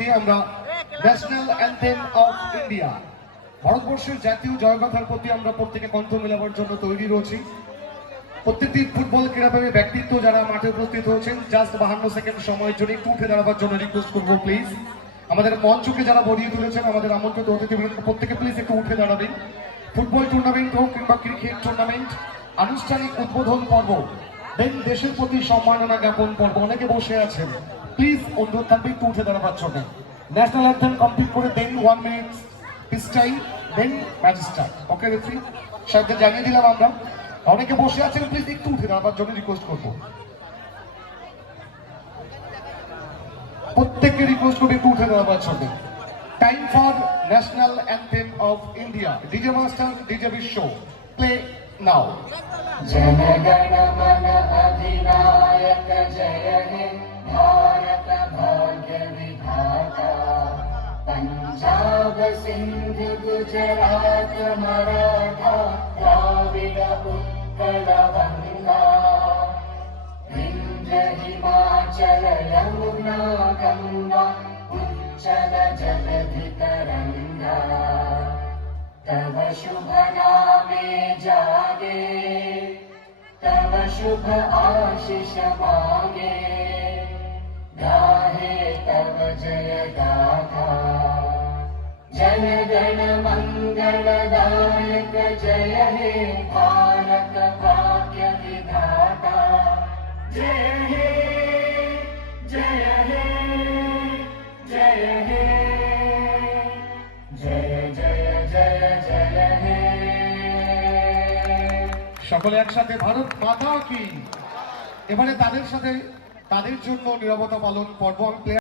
দিয়ে আমরা national anthem of India, ভারতবর্ষের জাতীয় জয়গাথার প্রতি আমরা প্রত্যেকে কণ্ঠ মেলাবার জন্য তৈরি রয়েছি। প্রত্যেকটি ফুটবল ক্রীড়াপ্রেমী ব্যক্তিত্ব যারা মাঠে উপস্থিত হয়েছেন, জাস্ট 52 সেকেন্ড সময়ের জন্য একটু উঠে দাঁড়াবার জন্য রিকোয়েস্ট করবো প্লিজ। আমাদের মঞ্চকে যারা ভরিয়ে তুলেছেন, আমাদের আমন্ত্রিত অতিথিবৃন্দ প্রত্যেকে প্লিজ একটু উঠে দাঁড়াবেন। ফুটবল টুর্নামেন্ট হোক কিংবা ক্রিকেট টুর্নামেন্ট, আনুষ্ঠানিক উদ্বোধন পর্ব, দেন দেশের প্রতি সম্মাননা জ্ঞাপন পর্ব, অনেকে বসে আছেন, প্লিজ অনুরোধ থাকবে একটু উঠে দাঁড়াবার জন্য। ন্যাশনাল অ্যান্থেম কমপ্লিট করে দেন 1 মিনিট পিস টাইম, দেন ম্যাচ স্টার্ট। ওকে রেফারি সাহেবদের জানিয়ে দিলাম আমরা। অনেকে বসে আছেন, প্লিজ একটু উঠে দাঁড়াবার জন্য রিকোয়েস্ট করবো। প্রত্যেককে রিকোয়েস্ট করবে একটু উঠে দাঁড়াবার জন্য। Time for national anthem of India. DJ master, DJ বিশ্ব, প্লে নাও। जनगण मन अधिनायक जय हे भारत भाग्य विधाता। पंजाब सिंध गुजरात मराठा द्राविड उत्कल गंगा। विंध्य हिमाचल यमुना गंगा उच्चल जलधि तरंगा। तव शुभ नामे जागे, तव शुभ आशीष मांगे। गाहे तव जय गाथा, जन गण मंगलदायक जय हे भारत भाग्य विधाता। जय हे जय हे जय हे जय जय जय जय हे। সকলে একসাথে ভারত মাতা কি। এবারে তাদের সাথে তাদের জন্য নীরবতা পালন পর্ব।